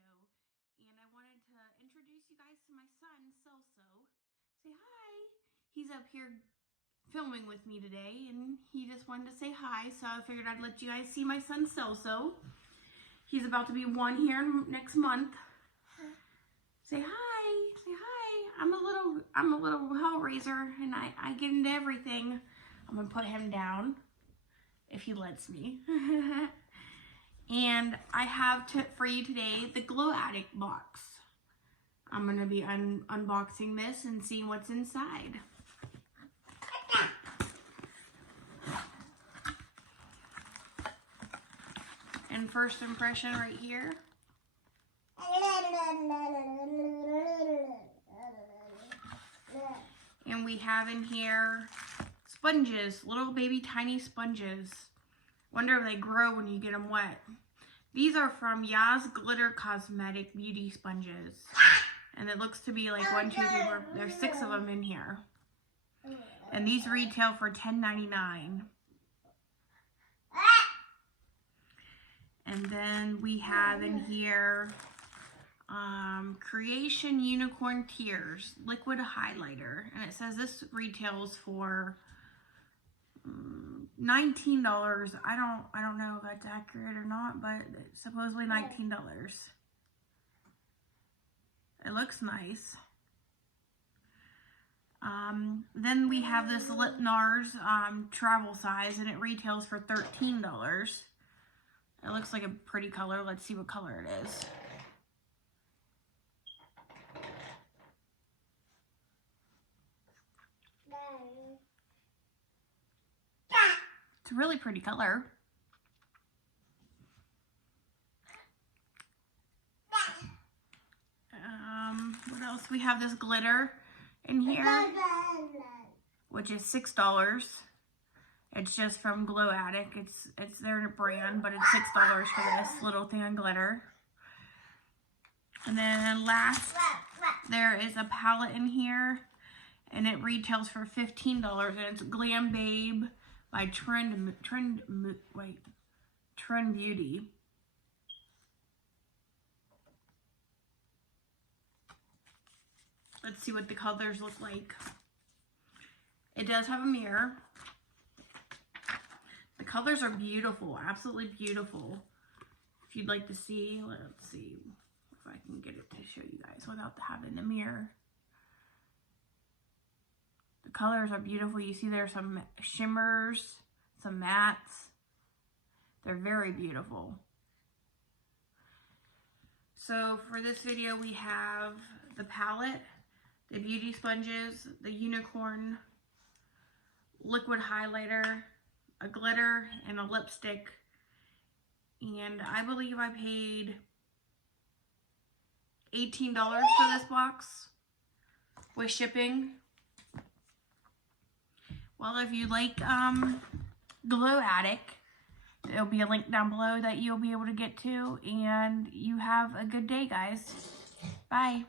show, and I wanted to introduce you guys to my son, Celso. Say hi. He's up here filming with me today, and he just wanted to say hi, so I figured I'd let you guys see my son, Celso. He's about to be 1 here next month. Say hi. Say hi. I'm a little hellraiser, and I get into everything. I'm gonna put him down if he lets me. And I have for you today the Glow Addict box. I'm gonna be unboxing this and seeing what's inside. And first impression right here. And we have in here sponges, little baby tiny sponges. Wonder if they grow when you get them wet. These are from Yas Glitter Cosmetic Beauty Sponges. And it looks to be like 1, 2, 3, 4, there's 6 of them in here. And these retail for $10.99. And then we have in here Creation Unicorn Tears Liquid Highlighter. And it says this retails for $19. I don't know if that's accurate or not, but it's supposedly $19. It looks nice. Then we have this Lip NARS travel size, and it retails for $13. It looks like a pretty color. Let's see what color it is. It's a really pretty color. What else? We have this glitter in here, which is $6. It's just from Glow Addict. It's their brand, but it's $6 for this little thing of glitter. And then last, there is a palette in here, and it retails for $15, and it's Glam Babe by Trend Beauty. Let's see what the colors look like. It does have a mirror. The colors are beautiful, absolutely beautiful. If you'd like to see, let's see if I can get it to show you guys without having the mirror. The colors are beautiful. You see there's some shimmers, some mattes. They're very beautiful. So for this video, we have the palette, the beauty sponges, the unicorn liquid highlighter, a glitter, and a lipstick. And I believe I paid $18 for this box with shipping. Well, if you like Glow Addict, there'll be a link down below that you'll be able to get to. And you have a good day, guys. Bye.